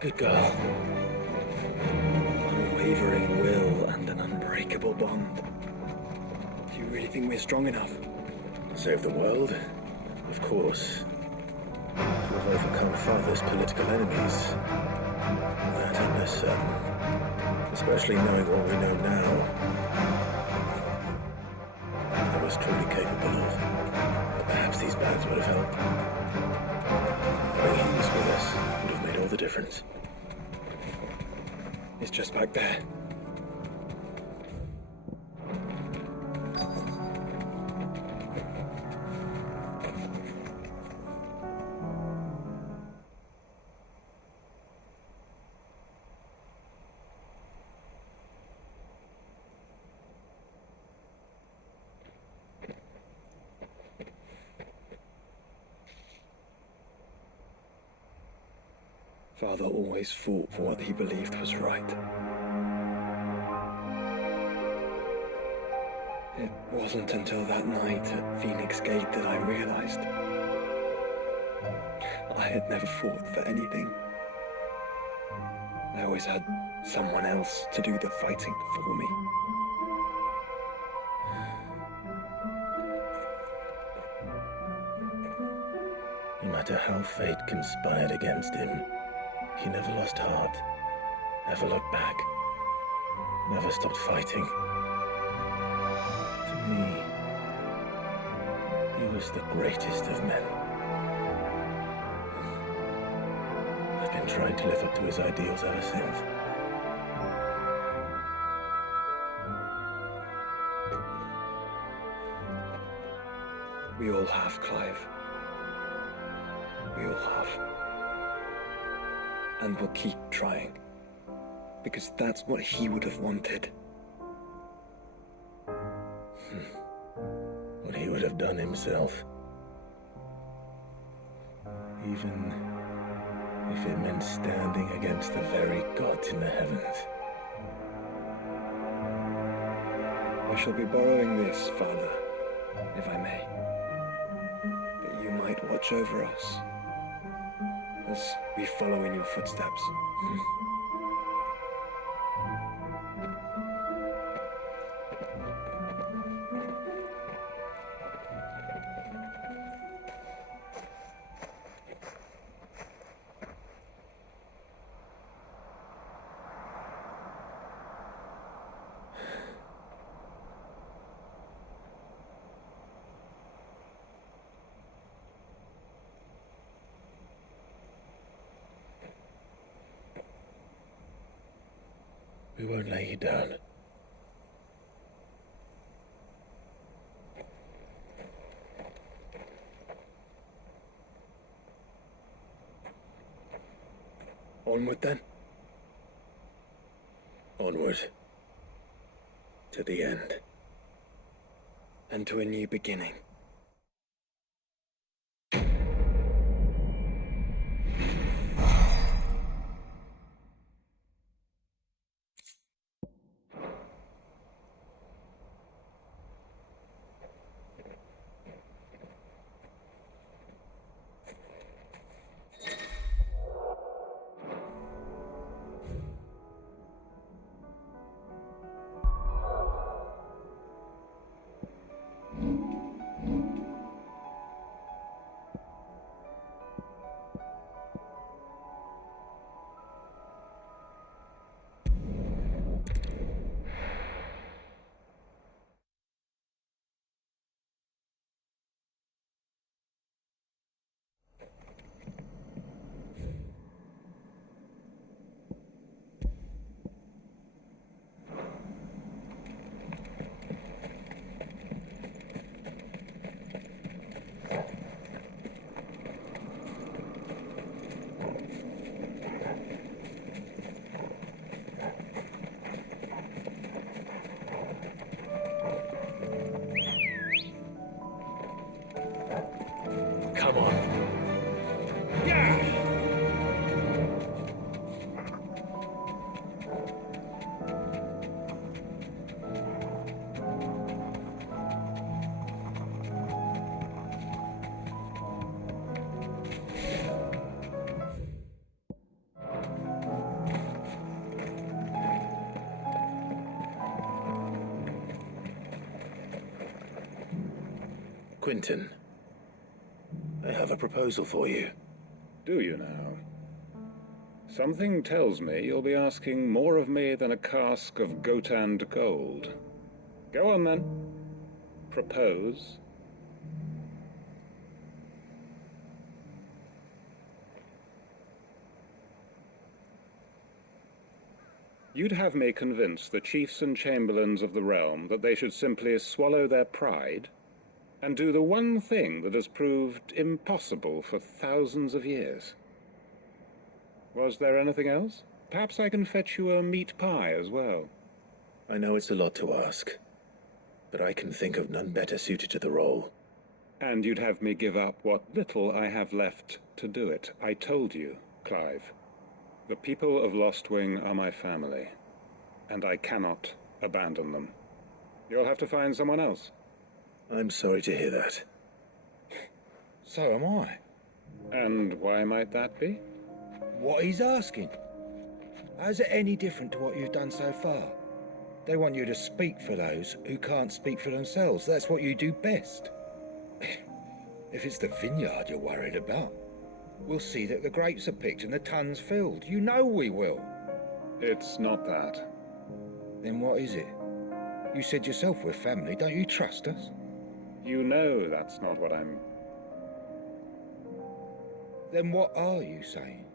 Good girl. Unwavering will and an unbreakable bond. Do you really think we're strong enough? Save the world? Of course. To have overcome Father's political enemies. That I'm less certain. Especially knowing what we know now. If I was truly capable of. But perhaps these bags would have helped. Having Hughes with us would have made all the difference. It's just back there. Father always fought for what he believed was right. It wasn't until that night at Phoenix Gate that I realized I had never fought for anything. I always had someone else to do the fighting for me. No matter how fate conspired against him, he never lost heart, never looked back, never stopped fighting. To me, he was the greatest of men. I've been trying to live up to his ideals ever since. We all have, Clive. We all have. And we'll keep trying. Because that's what he would have wanted. What he would have done himself. Even if it meant standing against the very gods in the heavens. I shall be borrowing this, Father, if I may. But you might watch over us as we follow in your footsteps. We won't lay you down. Onward then. Onward. To the end. And to a new beginning. Quinton, I have a proposal for you. Do you now? Something tells me you'll be asking more of me than a cask of Gotand gold. Go on then. Propose. You'd have me convince the chiefs and chamberlains of the realm that they should simply swallow their pride and do the one thing that has proved impossible for thousands of years. Was there anything else? Perhaps I can fetch you a meat pie as well. I know it's a lot to ask, but I can think of none better suited to the role. And you'd have me give up what little I have left to do it. I told you, Clive. The people of Lost Wing are my family, and I cannot abandon them. You'll have to find someone else. I'm sorry to hear that. So am I. And why might that be? What he's asking. How's it any different to what you've done so far? They want you to speak for those who can't speak for themselves. That's what you do best. If it's the vineyard you're worried about, we'll see that the grapes are picked and the tons filled. You know we will. It's not that. Then what is it? You said yourself we're family. Don't you trust us? You know that's not what I'm... Then what are you saying?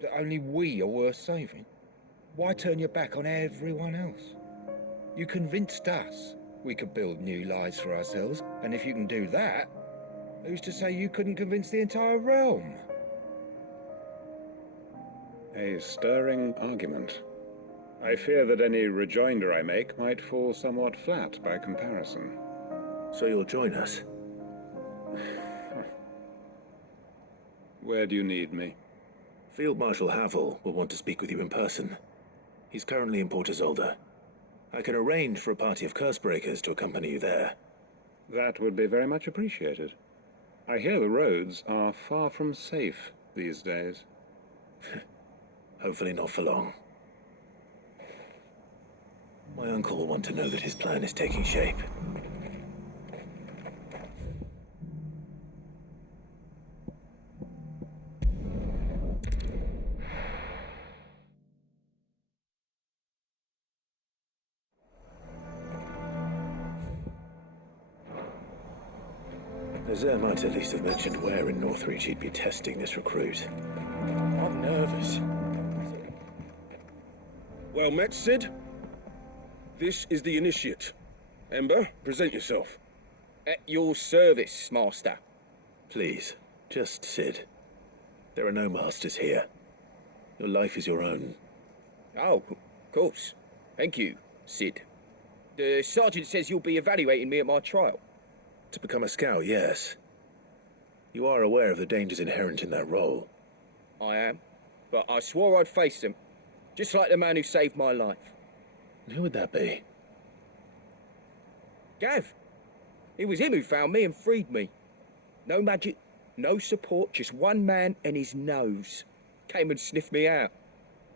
That only we are worth saving? Why turn your back on everyone else? You convinced us we could build new lives for ourselves, and if you can do that, who's to say you couldn't convince the entire realm? A stirring argument. I fear that any rejoinder I make might fall somewhat flat by comparison. So you'll join us? Where do you need me? Field Marshal Havel will want to speak with you in person. He's currently in Port Isolde. I can arrange for a party of curse-breakers to accompany you there. That would be very much appreciated. I hear the roads are far from safe these days. Hopefully not for long. My uncle will want to know that his plan is taking shape. Nazaire might at least have mentioned where in Northreach he'd be testing this recruit. I'm nervous. Well met, Sid. This is the initiate. Ember, present yourself. At your service, Master. Please, just Sid. There are no masters here. Your life is your own. Oh, of course. Thank you, Sid. The sergeant says you'll be evaluating me at my trial. To become a scout, yes. You are aware of the dangers inherent in that role. I am. But I swore I'd face them. Just like the man who saved my life. And who would that be? Gav. It was him who found me and freed me. No magic, no support, just one man and his nose. Came and sniffed me out.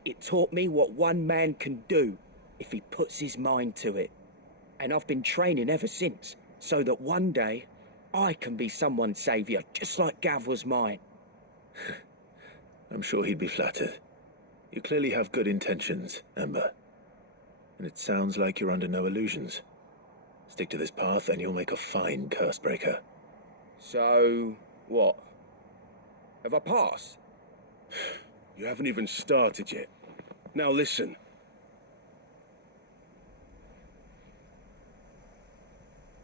It taught me what one man can do if he puts his mind to it. And I've been training ever since, so that one day I can be someone's saviour, just like Gav was mine. I'm sure he'd be flattered. You clearly have good intentions, Ember. And it sounds like you're under no illusions. Stick to this path and you'll make a fine curse-breaker. So, what? Have I passed? You haven't even started yet. Now listen.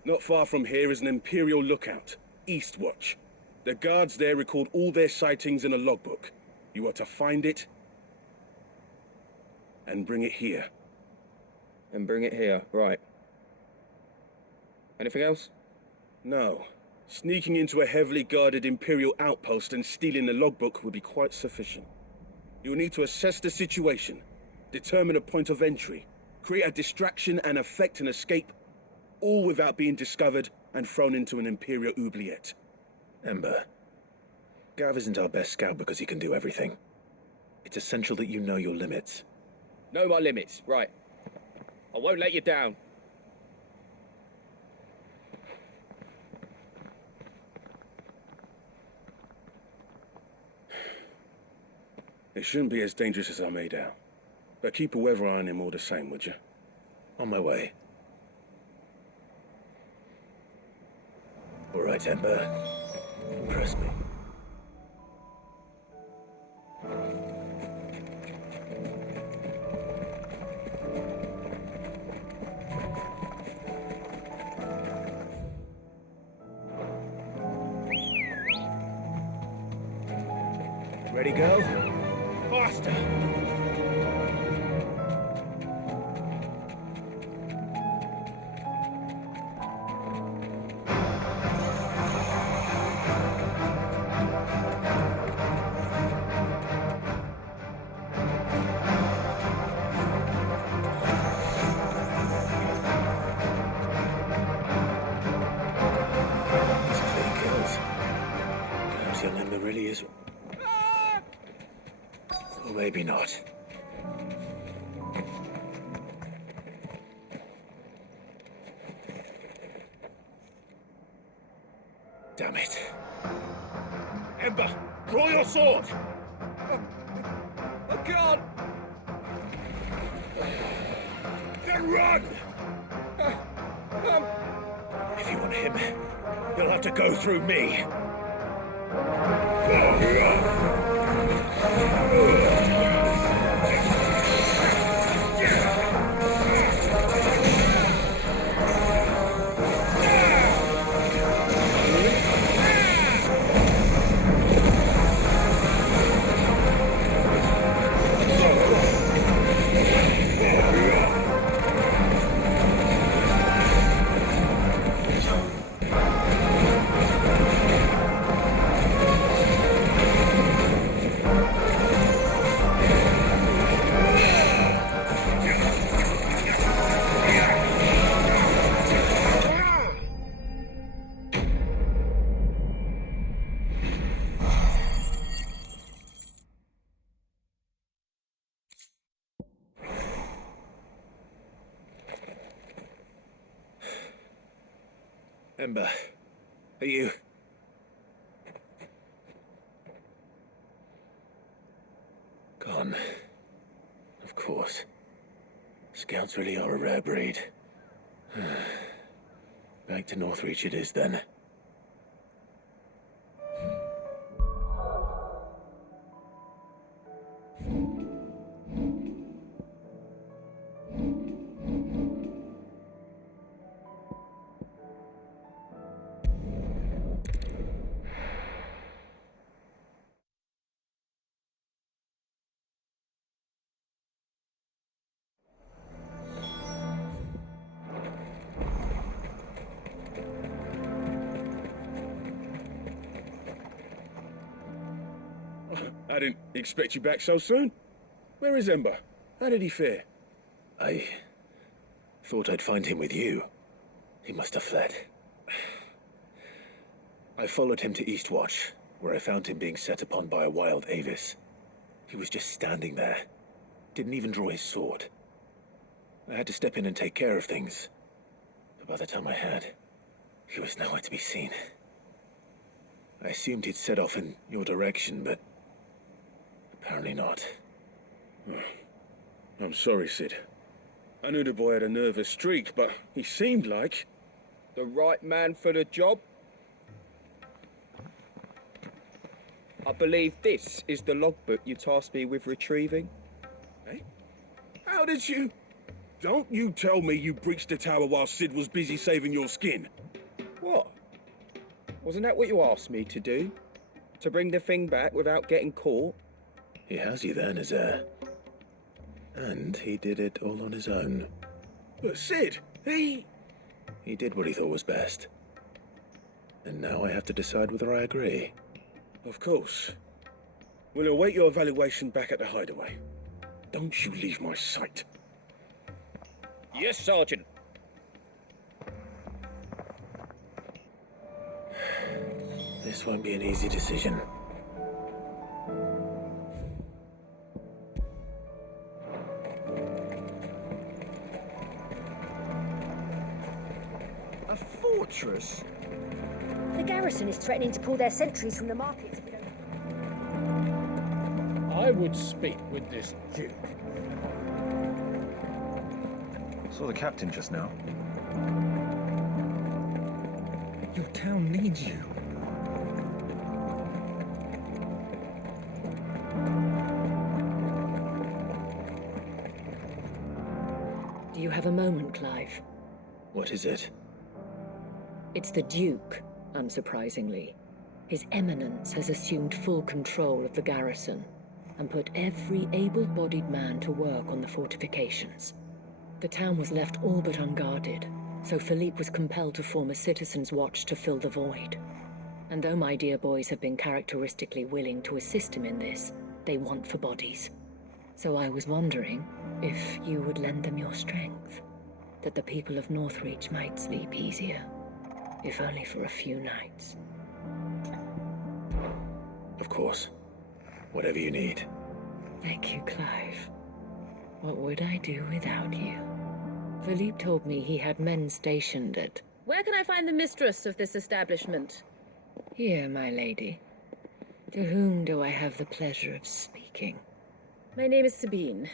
Not far from here is an Imperial lookout, Eastwatch. The guards there record all their sightings in a logbook. You are to find it and bring it here. And bring it here, right. Anything else? No. Sneaking into a heavily guarded Imperial outpost and stealing the logbook will be quite sufficient. You will need to assess the situation, determine a point of entry, create a distraction and effect an escape, all without being discovered and thrown into an Imperial oubliette. Ember, Gav isn't our best scout because he can do everything. It's essential that you know your limits. Know my limits, right. I won't let you down. It shouldn't be as dangerous as I made out. But keep a weather eye on him all the same, would you? On my way. All right, Ember. Impress me. Ready, girl? Faster! These clear kills. Perhaps young Ember really is... Or maybe not. Damn it. Ember, draw your sword! I can't! Then run! If you want him, you'll have to go through me. Ember, are you... Gone. Of course. Scouts really are a rare breed. Back to Northreach it is then. I didn't expect you back so soon. Where is Ember? How did he fare? I thought I'd find him with you. He must have fled. I followed him to Eastwatch, where I found him being set upon by a wild Avis. He was just standing there. Didn't even draw his sword. I had to step in and take care of things. But by the time I had, he was nowhere to be seen. I assumed he'd set off in your direction, but apparently not. I'm sorry, Sid. I knew the boy had a nervous streak, but he seemed like... The right man for the job? I believe this is the logbook you tasked me with retrieving. Eh? How did you... Don't you tell me you breached the tower while Sid was busy saving your skin. What? Wasn't that what you asked me to do? To bring the thing back without getting caught? He has you there, Nazaire. And he did it all on his own. But Sid, he did what he thought was best. And now I have to decide whether I agree. Of course. We'll await your evaluation back at the hideaway. Don't you leave my sight. Yes, Sergeant. This won't be an easy decision. A fortress? The garrison is threatening to pull their sentries from the markets if we don't... I would speak with this Duke. Saw the captain just now. Your town needs you. Do you have a moment, Clive? What is it? It's the Duke, unsurprisingly. His Eminence has assumed full control of the garrison and put every able-bodied man to work on the fortifications. The town was left all but unguarded, so Philippe was compelled to form a citizens' watch to fill the void. And though my dear boys have been characteristically willing to assist him in this, they want for bodies. So I was wondering if you would lend them your strength, that the people of Northreach might sleep easier, if only for a few nights. Of course. Whatever you need. Thank you, Clive. What would I do without you? Philippe told me he had men stationed at... Where can I find the mistress of this establishment? Here, my lady. To whom do I have the pleasure of speaking? My name is Sabine,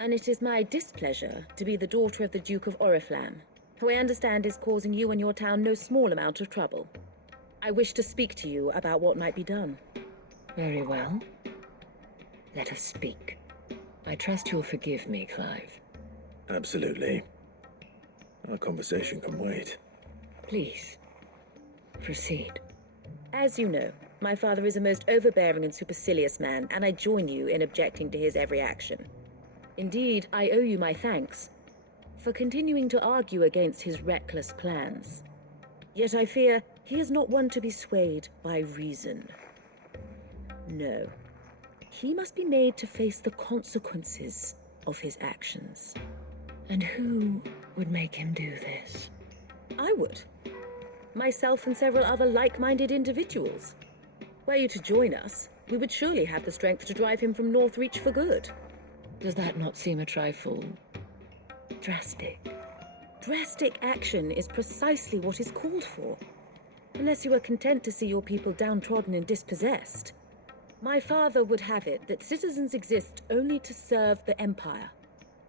and it is my displeasure to be the daughter of the Duke of Oriflamme, who I understand is causing you and your town no small amount of trouble. I wish to speak to you about what might be done. Very well. Let us speak. I trust you'll forgive me, Clive. Absolutely. Our conversation can wait. Please, proceed. As you know, my father is a most overbearing and supercilious man, and I join you in objecting to his every action. Indeed, I owe you my thanks for continuing to argue against his reckless plans. Yet I fear he is not one to be swayed by reason. No. He must be made to face the consequences of his actions. And who would make him do this? I would. Myself and several other like-minded individuals. Were you to join us, we would surely have the strength to drive him from Northreach for good. Does that not seem a trifle... drastic? Drastic action is precisely what is called for. Unless you are content to see your people downtrodden and dispossessed. My father would have it that citizens exist only to serve the Empire.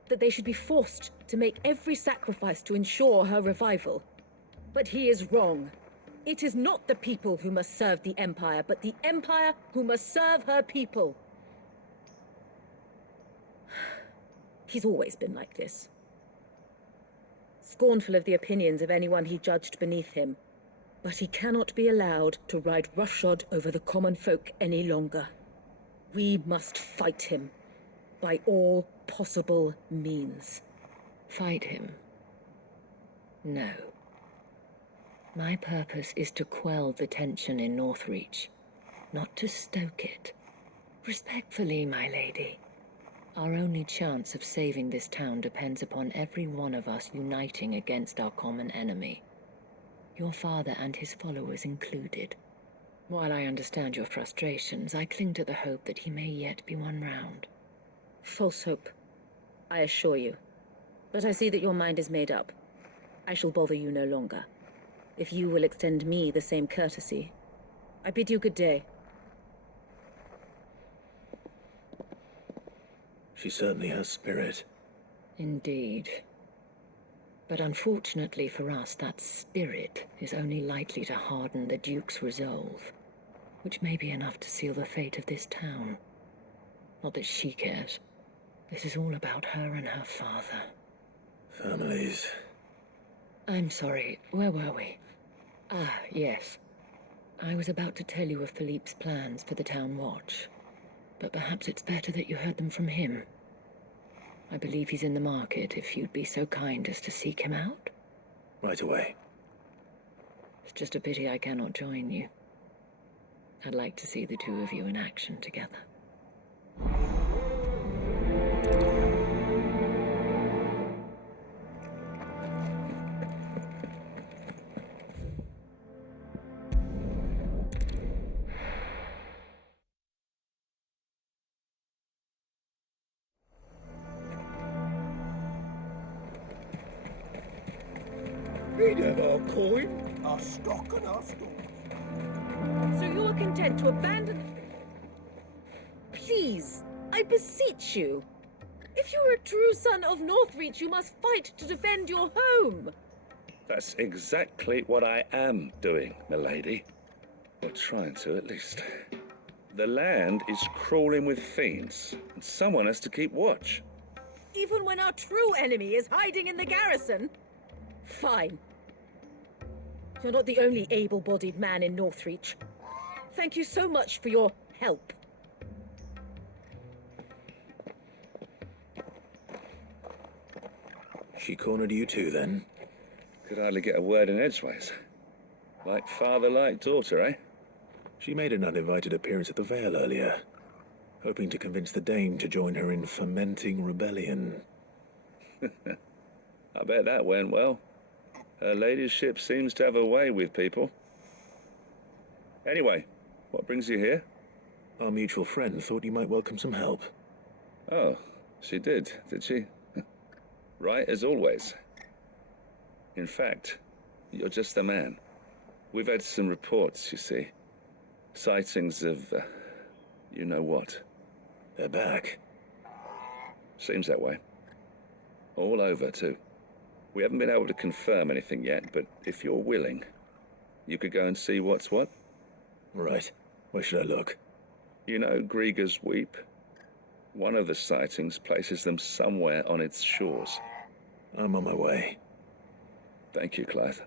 That they should be forced to make every sacrifice to ensure her revival. But he is wrong. It is not the people who must serve the Empire, but the Empire who must serve her people. He's always been like this. Scornful of the opinions of anyone he judged beneath him. But he cannot be allowed to ride roughshod over the common folk any longer. We must fight him by all possible means. Fight him? No. My purpose is to quell the tension in Northreach, not to stoke it. Respectfully, my lady. Our only chance of saving this town depends upon every one of us uniting against our common enemy. Your father and his followers included. While I understand your frustrations, I cling to the hope that he may yet be won round. False hope, I assure you. But I see that your mind is made up. I shall bother you no longer. If you will extend me the same courtesy, I bid you good day. She certainly has spirit. Indeed. But unfortunately for us, that spirit is only likely to harden the Duke's resolve, which may be enough to seal the fate of this town. Not that she cares. This is all about her and her father. Families. I'm sorry, where were we? Ah, yes. I was about to tell you of Philippe's plans for the town watch, but perhaps it's better that you heard them from him. I believe he's in the market, if you'd be so kind as to seek him out. Right away. It's just a pity I cannot join you. I'd like to see the two of you in action together. We'd have our coin, our stock and our stores. So you are content to abandon... Please, I beseech you. If you are a true son of Northreach, you must fight to defend your home. That's exactly what I am doing, milady. Or trying to, at least. The land is crawling with fiends, and someone has to keep watch. Even when our true enemy is hiding in the garrison? Fine. You're not the only able-bodied man in Northreach. Thank you so much for your help. She cornered you too, then? Could hardly get a word in edgeways. Like father, like daughter, eh? She made an uninvited appearance at the Vale earlier, hoping to convince the Dame to join her in fomenting rebellion. I bet that went well. Her ladyship seems to have a way with people. Anyway, what brings you here? Our mutual friend thought you might welcome some help. Oh, she did she? Right as always. In fact, you're just the man. We've had some reports, you see. Sightings of, you know what. They're back. Seems that way. All over, too. We haven't been able to confirm anything yet, but if you're willing, you could go and see what's what. Right. Where should I look? You know Grieger's Weep? One of the sightings places them somewhere on its shores. I'm on my way. Thank you, Clive.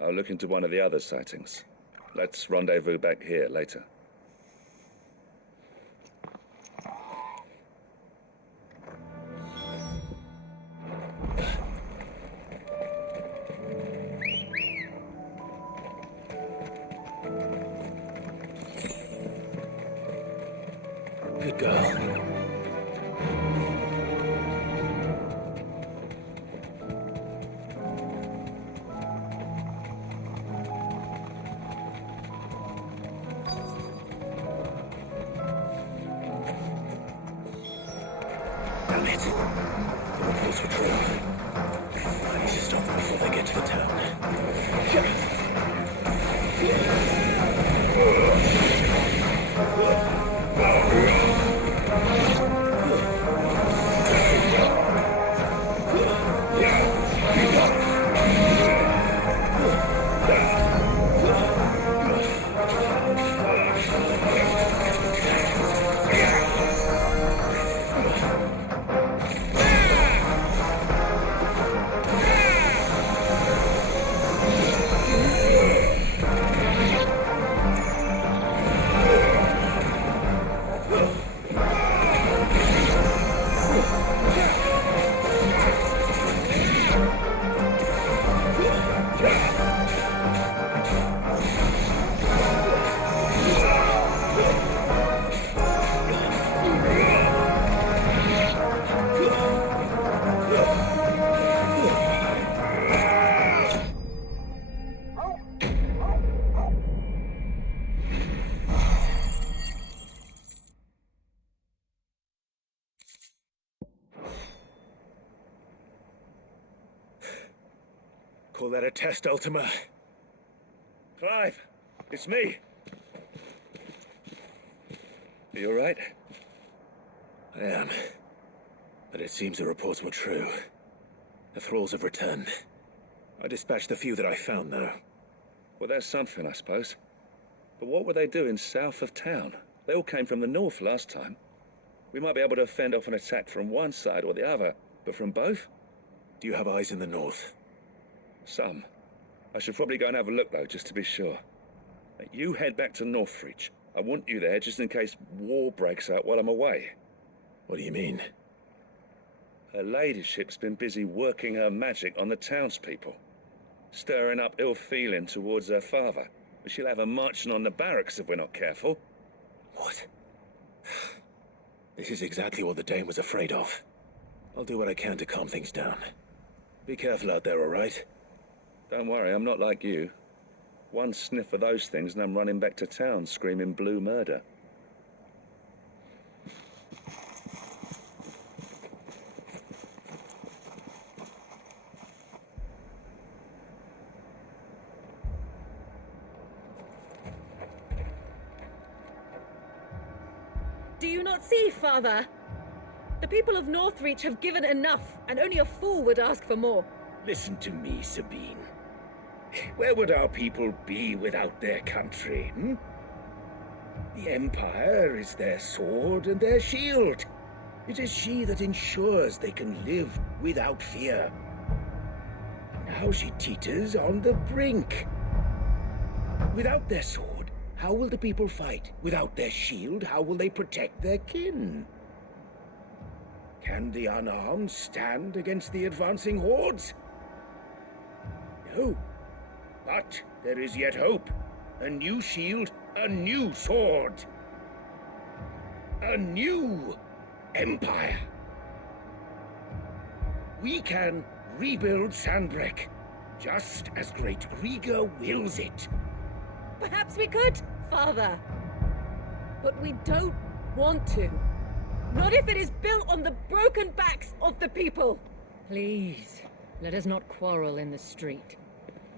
I'll look into one of the other sightings. Let's rendezvous back here later. Good girl. Damn it. The reports were true. I need to stop them before they get to the town. Call that a test, Ultima? Clive, it's me. Are you all right? I am. But it seems the reports were true. The thralls have returned. I dispatched the few that I found, though. Well, that's something, I suppose. But what were they doing south of town? They all came from the north last time. We might be able to fend off an attack from one side or the other, but from both? Do you have eyes in the north? Some. I should probably go and have a look, though, just to be sure. You head back to Northreach. I want you there just in case war breaks out while I'm away. What do you mean? Her ladyship's been busy working her magic on the townspeople, stirring up ill feeling towards her father. But she'll have her marching on the barracks if we're not careful. What? This is exactly what the Dame was afraid of. I'll do what I can to calm things down. Be careful out there, all right? Don't worry, I'm not like you. One sniff of those things and I'm running back to town screaming blue murder. Do you not see, Father? The people of Northreach have given enough, and only a fool would ask for more. Listen to me, Sabine. Where would our people be without their country, hmm? The Empire is their sword and their shield. It is she that ensures they can live without fear. Now she teeters on the brink. Without their sword, how will the people fight? Without their shield, how will they protect their kin? Can the unarmed stand against the advancing hordes? No. But there is yet hope. A new shield, a new sword. A new empire. We can rebuild Sandbreck, just as Great Riga wills it. Perhaps we could, Father. But we don't want to. Not if it is built on the broken backs of the people. Please, let us not quarrel in the street.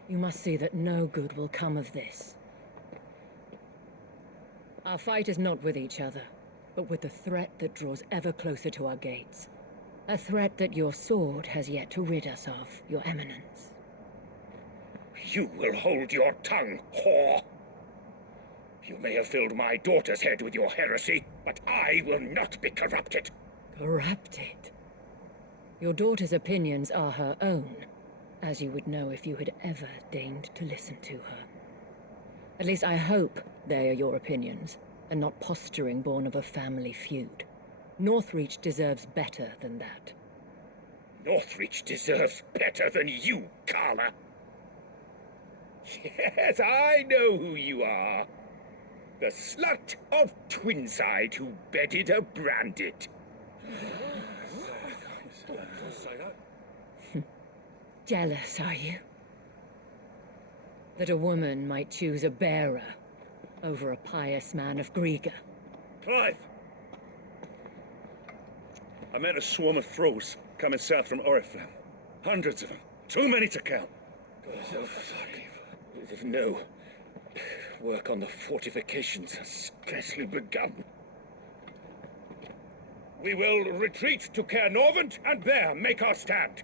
You must see that no good will come of this. Our fight is not with each other, but with the threat that draws ever closer to our gates. A threat that your sword has yet to rid us of, Your Eminence. You will hold your tongue, whore. You may have filled my daughter's head with your heresy, but I will not be corrupted. Corrupted? Your daughter's opinions are her own, as you would know if you had ever deigned to listen to her. At least I hope they are your opinions, and not posturing born of a family feud. Northreach deserves better than that. Northreach deserves better than you, Carla. Yes, I know who you are. The slut of Twinside who bedded a branded. Jealous, are you? That a woman might choose a bearer over a pious man of Griga. Clive! I met a swarm of thralls coming south from Oriflamme. Hundreds of them. Too many to count. No. Work on the fortifications has scarcely begun. We will retreat to Caer Norvent and there make our stand.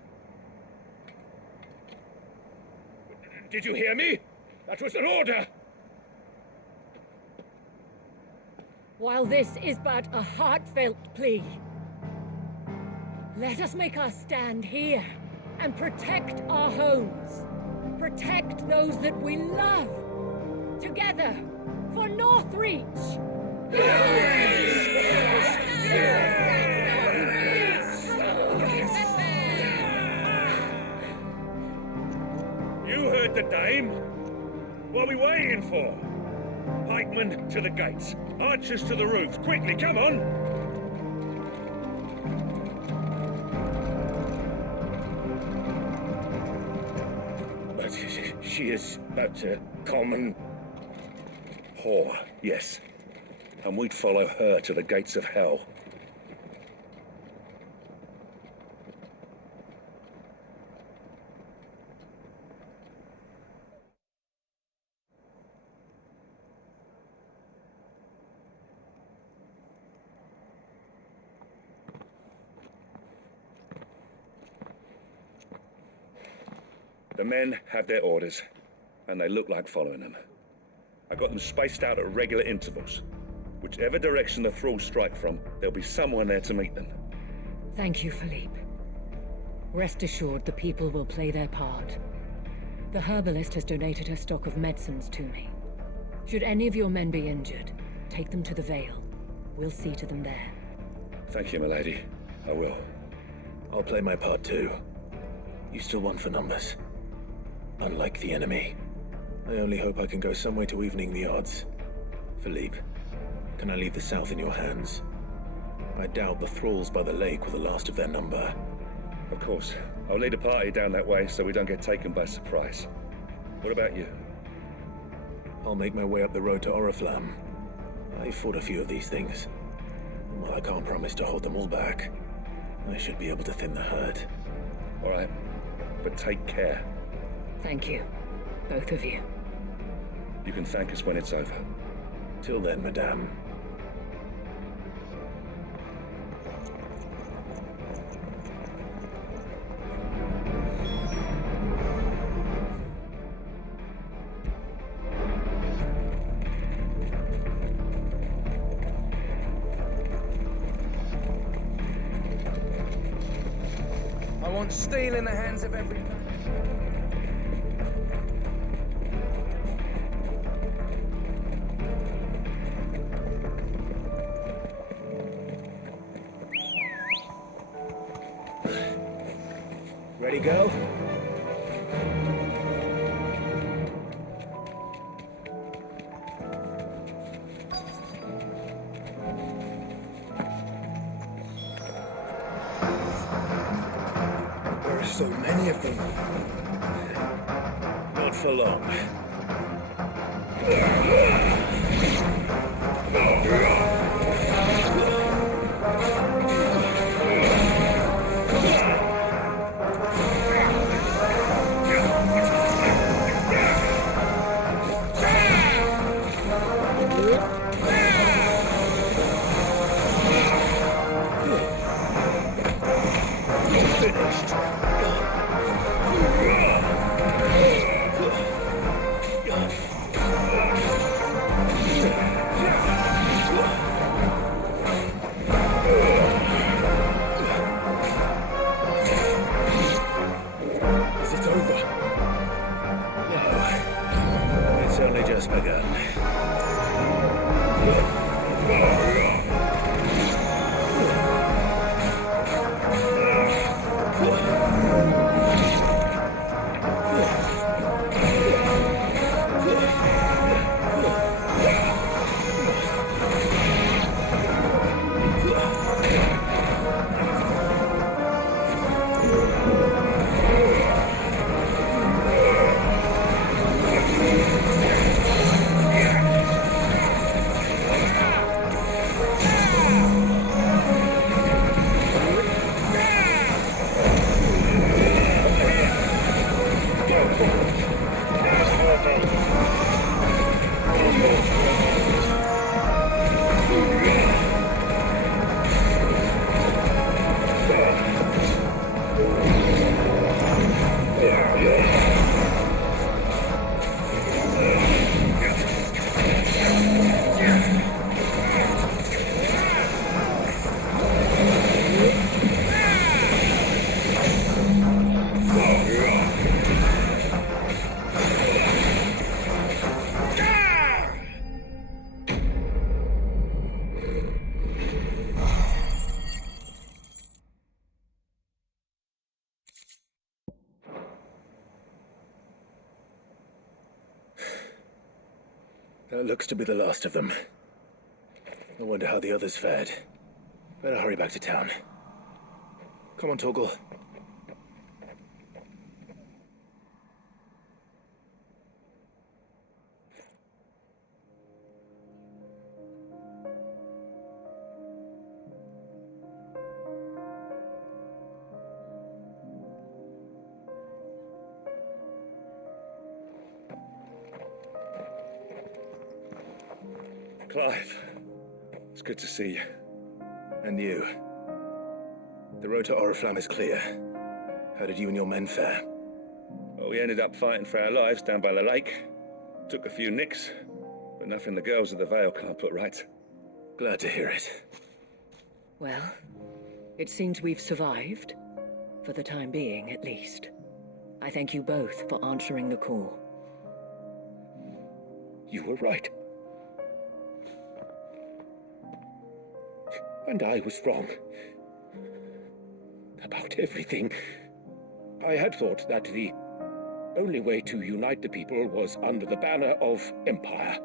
Did you hear me? That was an order. While this is but a heartfelt plea, let us make our stand here and protect our homes. Protect those that we love. Together, for Northreach! You heard the dame. What are we waiting for? Pikemen to the gates. Archers to the roofs. Quickly, come on! But she is but a common whore, yes. And we'd follow her to the gates of hell. The men have their orders, and they look like following them. I got them spaced out at regular intervals. Whichever direction the thralls strike from, there'll be someone there to meet them. Thank you, Philippe. Rest assured the people will play their part. The herbalist has donated her stock of medicines to me. Should any of your men be injured, take them to the Vale. We'll see to them there. Thank you, milady. I will. I'll play my part too. You still want for numbers. Unlike the enemy. I only hope I can go some way to evening the odds. Philippe, can I leave the south in your hands? I doubt the thralls by the lake were the last of their number. Of course. I'll lead a party down that way so we don't get taken by surprise. What about you? I'll make my way up the road to Oriflamme. I fought a few of these things. And while I can't promise to hold them all back, I should be able to thin the herd. All right. But take care. Thank you. Both of you. You can thank us when it's over. Till then, madame. want steel in the hands of every... Ready, go? There are so many of them. Not for long. Is it over? No. It's only just begun. That looks to be the last of them. I wonder how the others fared. Better hurry back to town. Come on, Torgal. Clive, it's good to see you. And you. The road to Oriflamme is clear. How did you and your men fare? Well, we ended up fighting for our lives down by the lake. Took a few nicks, but nothing the girls of the Vale can't put right. Glad to hear it. Well, it seems we've survived. For the time being, at least. I thank you both for answering the call. You were right. And I was wrong. About everything. I had thought that the only way to unite the people was under the banner of Empire.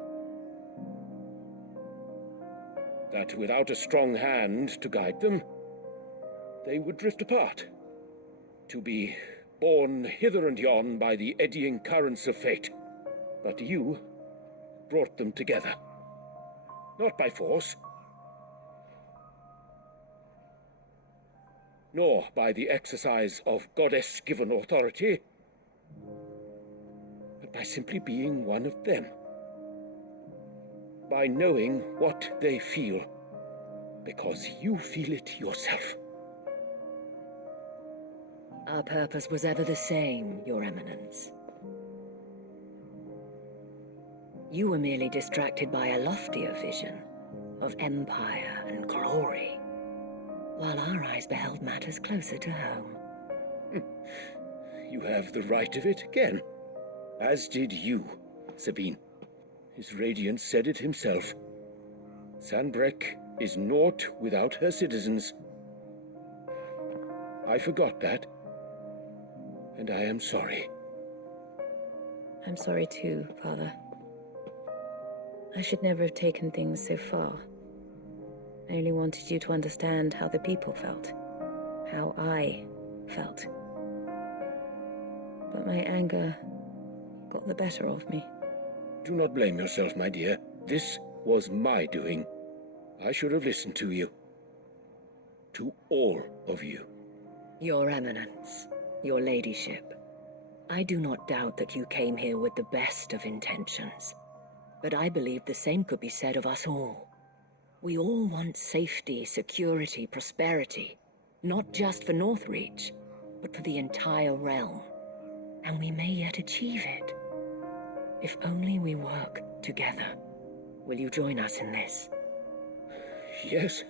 That without a strong hand to guide them, they would drift apart. To be borne hither and yon by the eddying currents of fate. But you brought them together. Not by force, nor by the exercise of goddess-given authority, but by simply being one of them. By knowing what they feel, because you feel it yourself. Our purpose was ever the same, Your Eminence. You were merely distracted by a loftier vision of empire and glory, while our eyes beheld matters closer to home. You have the right of it again. As did you, Sabine. His Radiance said it himself. Sanbreque is naught without her citizens. I forgot that. And I am sorry. I'm sorry too, Father. I should never have taken things so far. I only wanted you to understand how the people felt. How I felt. But my anger got the better of me. Do not blame yourself, my dear. This was my doing. I should have listened to you. To all of you. Your Eminence, your Ladyship, I do not doubt that you came here with the best of intentions. But I believe the same could be said of us all. We all want safety, security, prosperity. Not just for Northreach, but for the entire realm. And we may yet achieve it. If only we work together. Will you join us in this? Yes.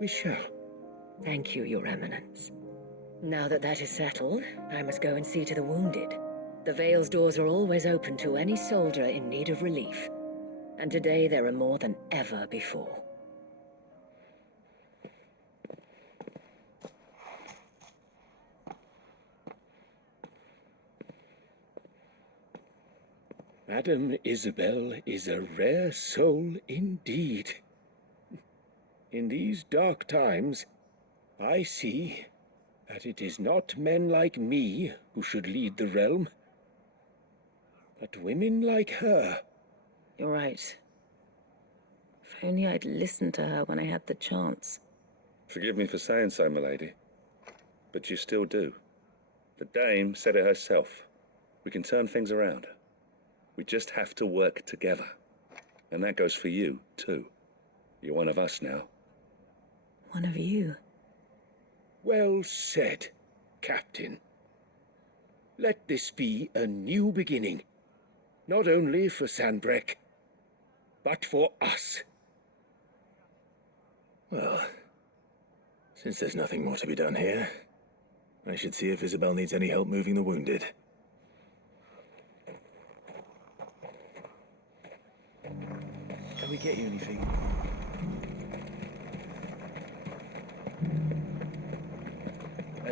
We shall. Thank you, Your Eminence. Now that that is settled, I must go and see to the wounded. The Vale's doors are always open to any soldier in need of relief. And today there are more than ever before. Madame Isabel is a rare soul indeed. In these dark times, I see that it is not men like me who should lead the realm, but women like her. You're right. If only I'd listened to her when I had the chance. Forgive me for saying so, milady, but you still do. The Dame said it herself. We can turn things around. We just have to work together. And that goes for you, too. You're one of us now. One of you. Well said, Captain. Let this be a new beginning. Not only for Sanbreque, but for us. Well, since there's nothing more to be done here, I should see if Isabel needs any help moving the wounded. Can we get you anything?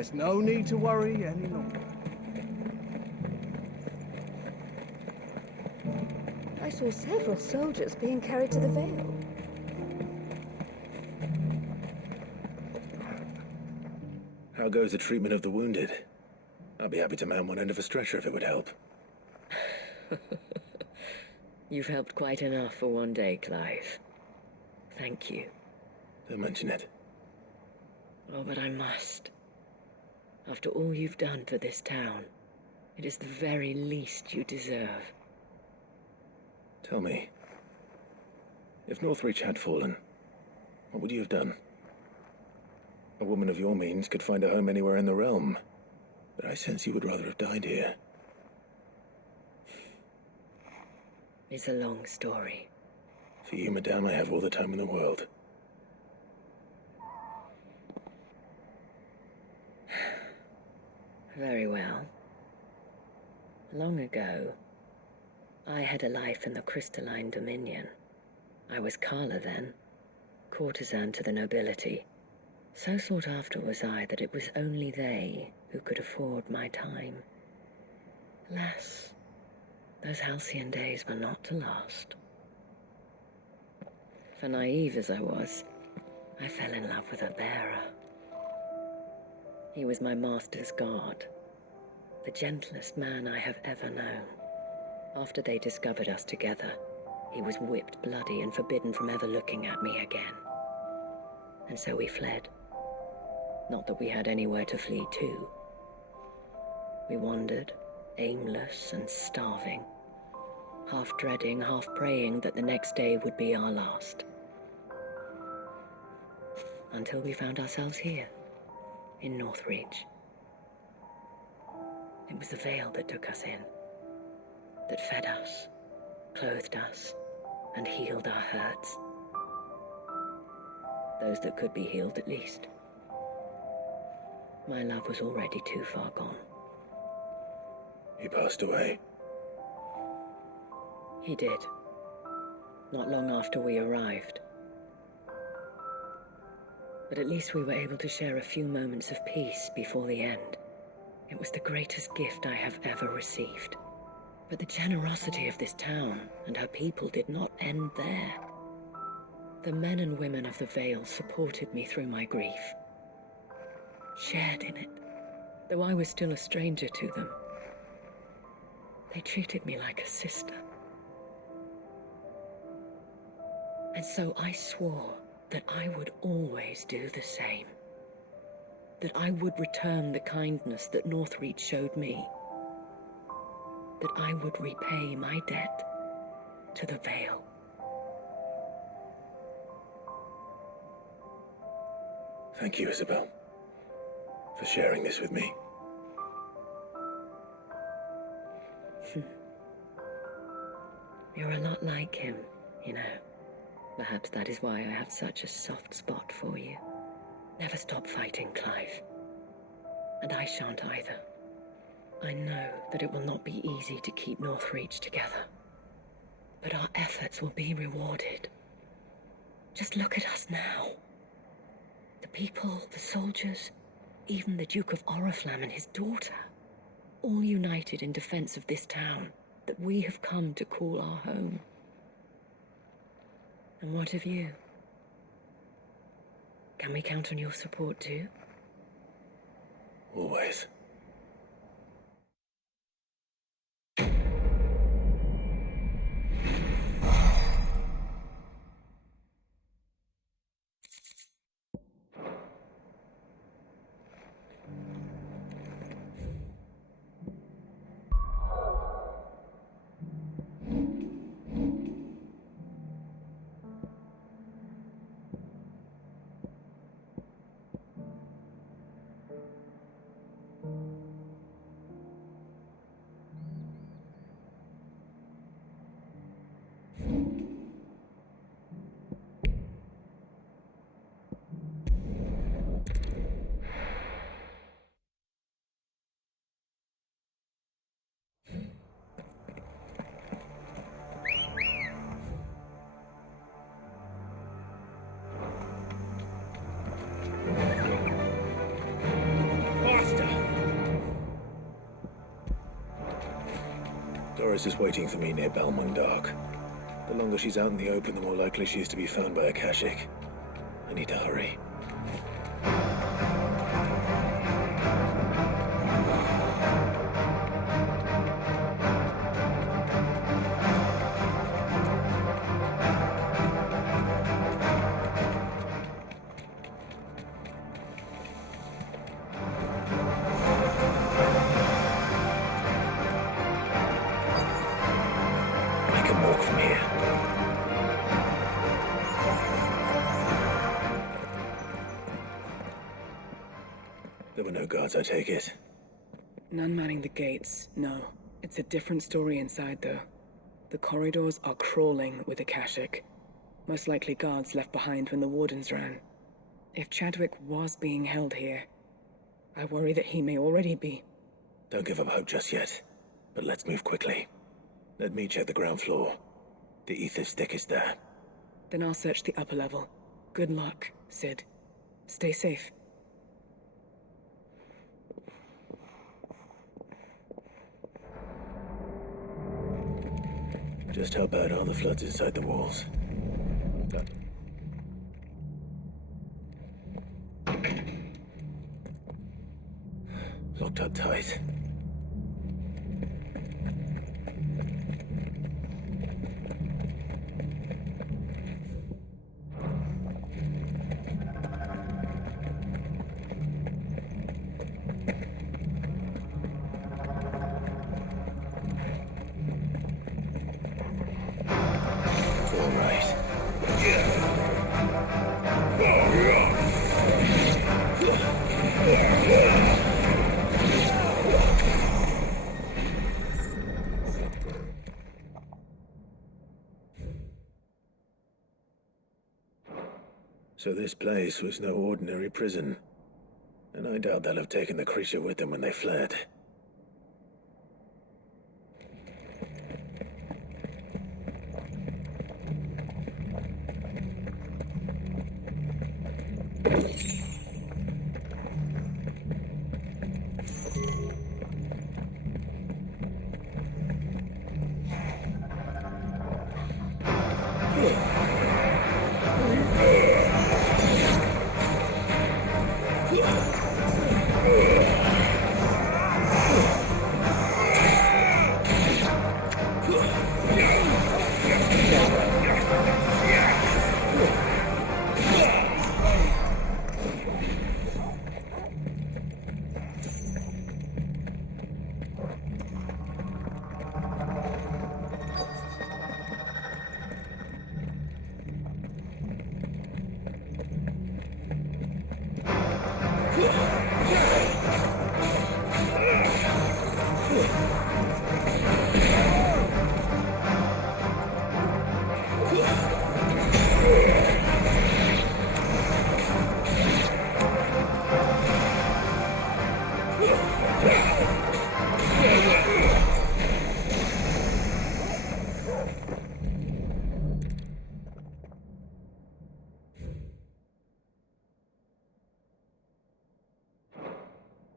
There's no need to worry any longer. I saw several soldiers being carried to the Vale. How goes the treatment of the wounded? I'll be happy to man one end of a stretcher if it would help. You've helped quite enough for one day, Clive. Thank you. Don't mention it. Oh, but I must. After all you've done for this town, it is the very least you deserve. Tell me, if Northreach had fallen, what would you have done? A woman of your means could find a home anywhere in the realm, but I sense you would rather have died here. It's a long story. For you, madame, I have all the time in the world. Very well. Long ago, I had a life in the Crystalline Dominion. I was Carla then, courtesan to the nobility. So sought after was I that it was only they who could afford my time. Alas, those halcyon days were not to last. For naive as I was, I fell in love with a bearer. He was my master's guard, the gentlest man I have ever known. After they discovered us together, he was whipped bloody and forbidden from ever looking at me again. And so we fled. Not that we had anywhere to flee to. We wandered, aimless and starving, half dreading, half praying that the next day would be our last. Until we found ourselves here, in Northreach. It was the Vale that took us in, that fed us, clothed us, and healed our hurts. Those that could be healed, at least. My love was already too far gone. He passed away. He did. Not long after we arrived. But at least we were able to share a few moments of peace before the end. It was the greatest gift I have ever received. But the generosity of this town and her people did not end there. The men and women of the Vale supported me through my grief. Shared in it, though I was still a stranger to them. They treated me like a sister. And so I swore that I would always do the same. That I would return the kindness that Northreach showed me. That I would repay my debt to the Vale. Thank you, Isabel, for sharing this with me. You're a lot like him, you know. Perhaps that is why I have such a soft spot for you. Never stop fighting, Clive. And I shan't either. I know that it will not be easy to keep Northreach together. But our efforts will be rewarded. Just look at us now. The people, the soldiers, even the Duke of Oriflamme and his daughter, all united in defense of this town that we have come to call our home. And what of you? Can we count on your support too? Always. Doris is waiting for me near Balmung Dark. The longer she's out in the open, the more likely she is to be found by a Kashik. I need to hurry. There were no guards, I take it. None manning the gates, no. It's a different story inside, though. The corridors are crawling with Akashic. Most likely guards left behind when the wardens ran. If Chadwick was being held here, I worry that he may already be. Don't give up hope just yet, but let's move quickly. Let me check the ground floor. The ether stick is there. Then I'll search the upper level. Good luck, Sid. Stay safe. Just how bad are the floods inside the walls? Locked up tight. So this place was no ordinary prison. And I doubt they'll have taken the creature with them when they fled.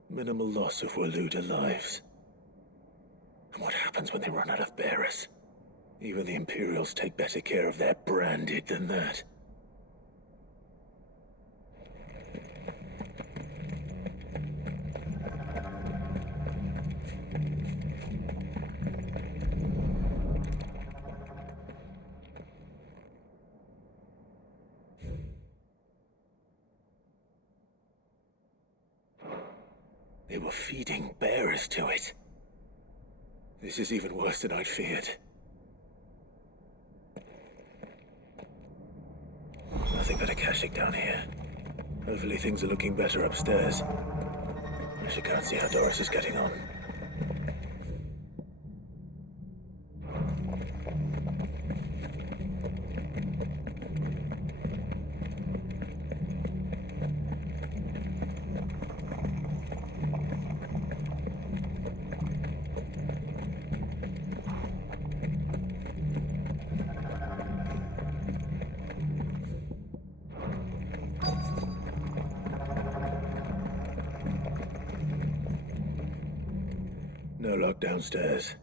Minimal loss of Waluda lives. And what happens when they run out of bearers? Even the Imperials take better care of their branded than that. They were feeding bearers to it. This is even worse than I'd feared. Nothing but a Akashic down here. Hopefully things are looking better upstairs. I should go and see how Doris is getting on. No lock downstairs.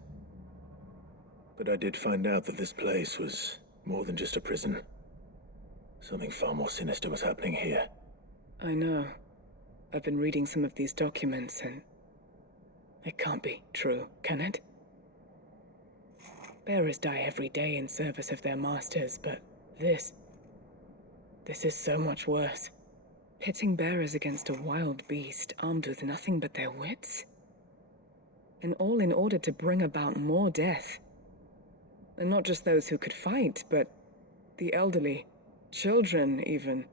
But I did find out that this place was more than just a prison. Something far more sinister was happening here. I know. I've been reading some of these documents and... it can't be true, can it? Bearers die every day in service of their masters, but this is so much worse. Pitting bearers against a wild beast armed with nothing but their wits? And all in order to bring about more death. And not just those who could fight, but the elderly, children even,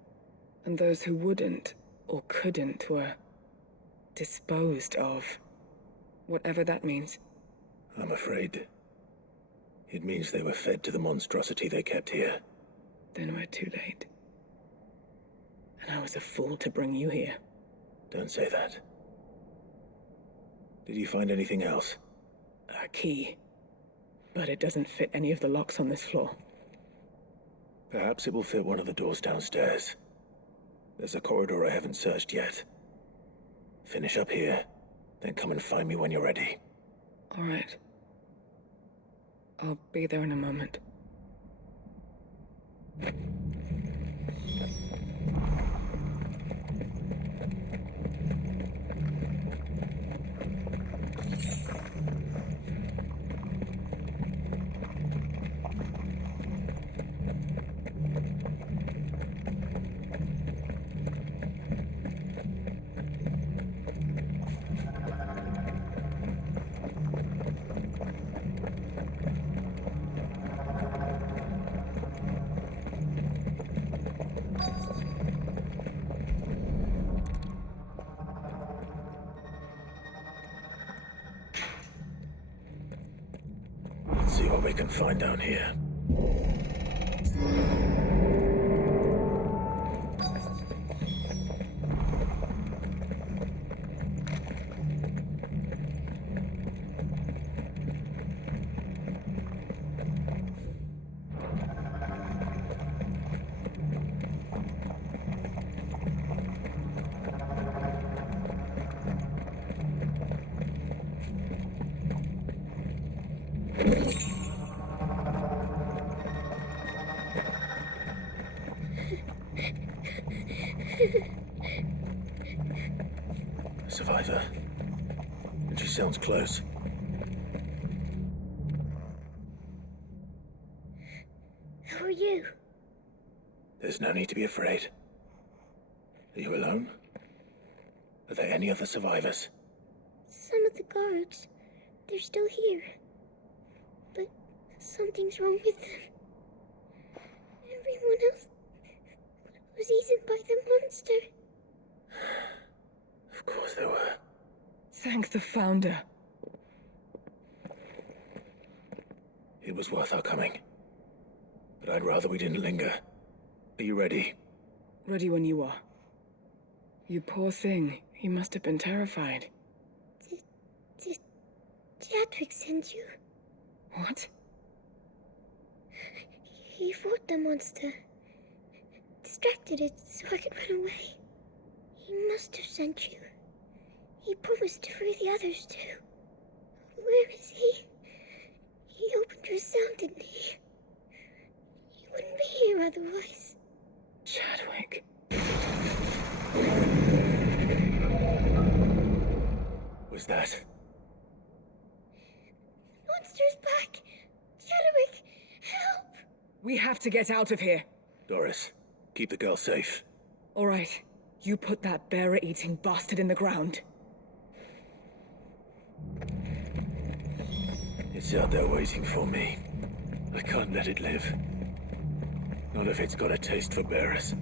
and those who wouldn't or couldn't were disposed of. Whatever that means. I'm afraid it means they were fed to the monstrosity they kept here. Then we're too late. And I was a fool to bring you here. Don't say that. Did you find anything else? A key. But it doesn't fit any of the locks on this floor. Perhaps it will fit one of the doors downstairs. There's a corridor I haven't searched yet. Finish up here, then come and find me when you're ready. All right. I'll be there in a moment. Let's see what we can find down here. A survivor. And she sounds close. Who are you? There's no need to be afraid. Are you alone? Are there any other survivors? Some of the guards. They're still here. But something's wrong with them. Everyone else was eaten by the monster. Of course there were. Thank the Founder. It was worth our coming. But I'd rather we didn't linger. Are you ready? Ready when you are. You poor thing. He must have been terrified. Did Chadwick send you? What? He fought the monster. Distracted it so I could run away. He must have sent you. He promised to free the others too. Where is he? He opened your cell, didn't he? He wouldn't be here otherwise. Chadwick. Was that? Monster's back! Chadwick, help! We have to get out of here. Doris, keep the girl safe. All right. You put that bearer-eating bastard in the ground. It's out there waiting for me. I can't let it live. Not if it's got a taste for bearers.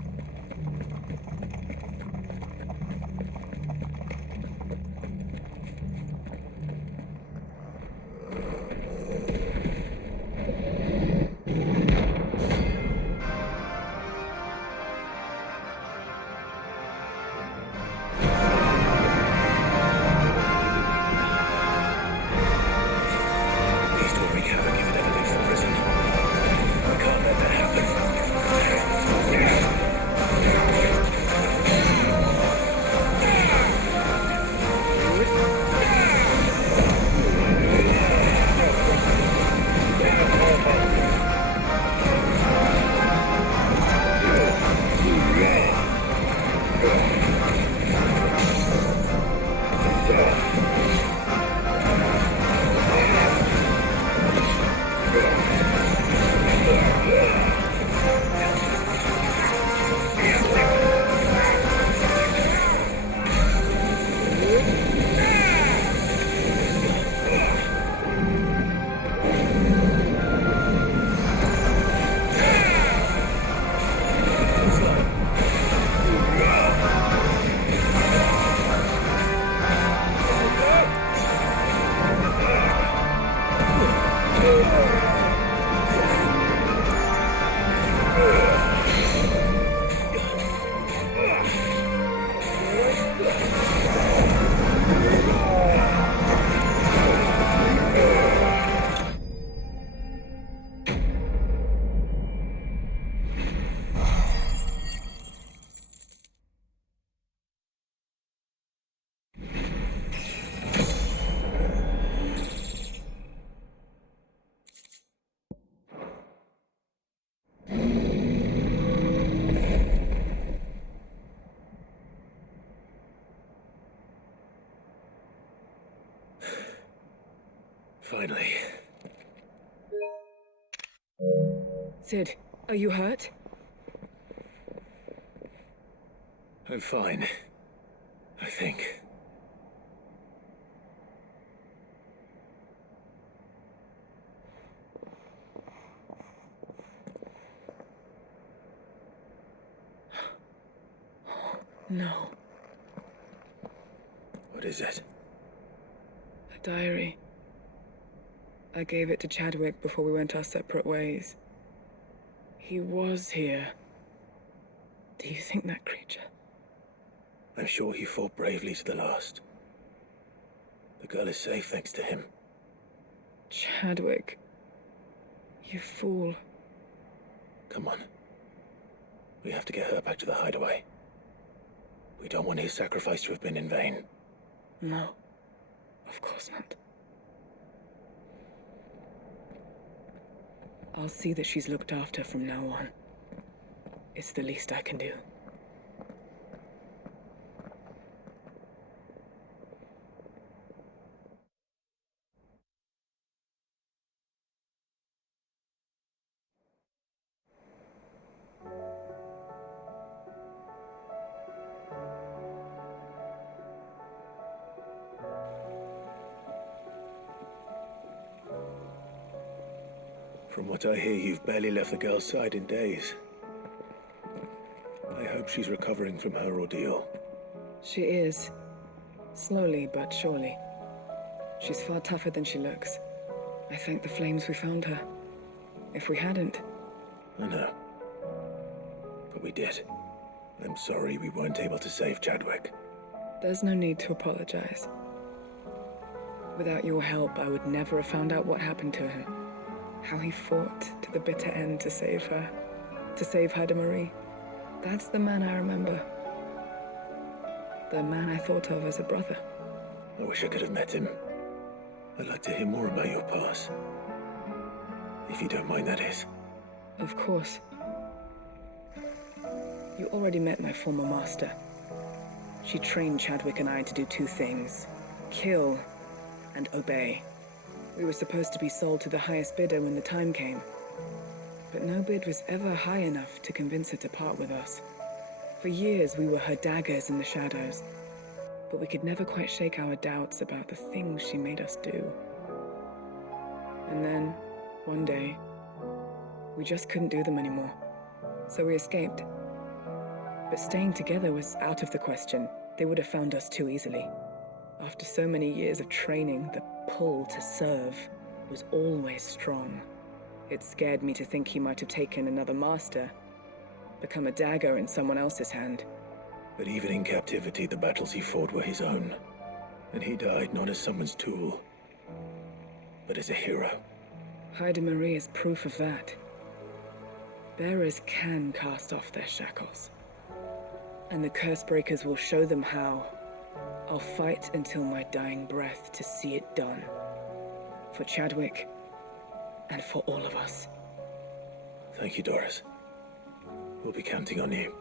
Finally. Sid, are you hurt? I'm fine. I think. No. What is it? A diary. I gave it to Chadwick before we went our separate ways. He was here. Do you think that creature? I'm sure he fought bravely to the last. The girl is safe thanks to him. Chadwick. You fool. Come on. We have to get her back to the hideaway. We don't want his sacrifice to have been in vain. No. Of course not. I'll see that she's looked after from now on. It's the least I can do. From what I hear, you've barely left the girl's side in days. I hope she's recovering from her ordeal. She is. Slowly but surely. She's far tougher than she looks. I thank the flames we found her. If we hadn't... I know. But we did. I'm sorry we weren't able to save Chadwick. There's no need to apologize. Without your help, I would never have found out what happened to him. How he fought to the bitter end to save her. To save Haida Marie. That's the man I remember. The man I thought of as a brother. I wish I could have met him. I'd like to hear more about your past. If you don't mind, that is. Of course. You already met my former master. She trained Chadwick and I to do two things. Kill and obey. We were supposed to be sold to the highest bidder when the time came. But no bid was ever high enough to convince her to part with us. For years, we were her daggers in the shadows. But we could never quite shake our doubts about the things she made us do. And then, one day, we just couldn't do them anymore. So we escaped. But staying together was out of the question. They would have found us too easily. After so many years of training, the pull to serve was always strong. It scared me to think he might have taken another master, become a dagger in someone else's hand. But even in captivity, the battles he fought were his own. And he died not as someone's tool, but as a hero. Haida Marie is proof of that. Bearers can cast off their shackles. And the curse breakers will show them how. I'll fight until my dying breath to see it done. For Chadwick, and for all of us. Thank you, Doris. We'll be counting on you.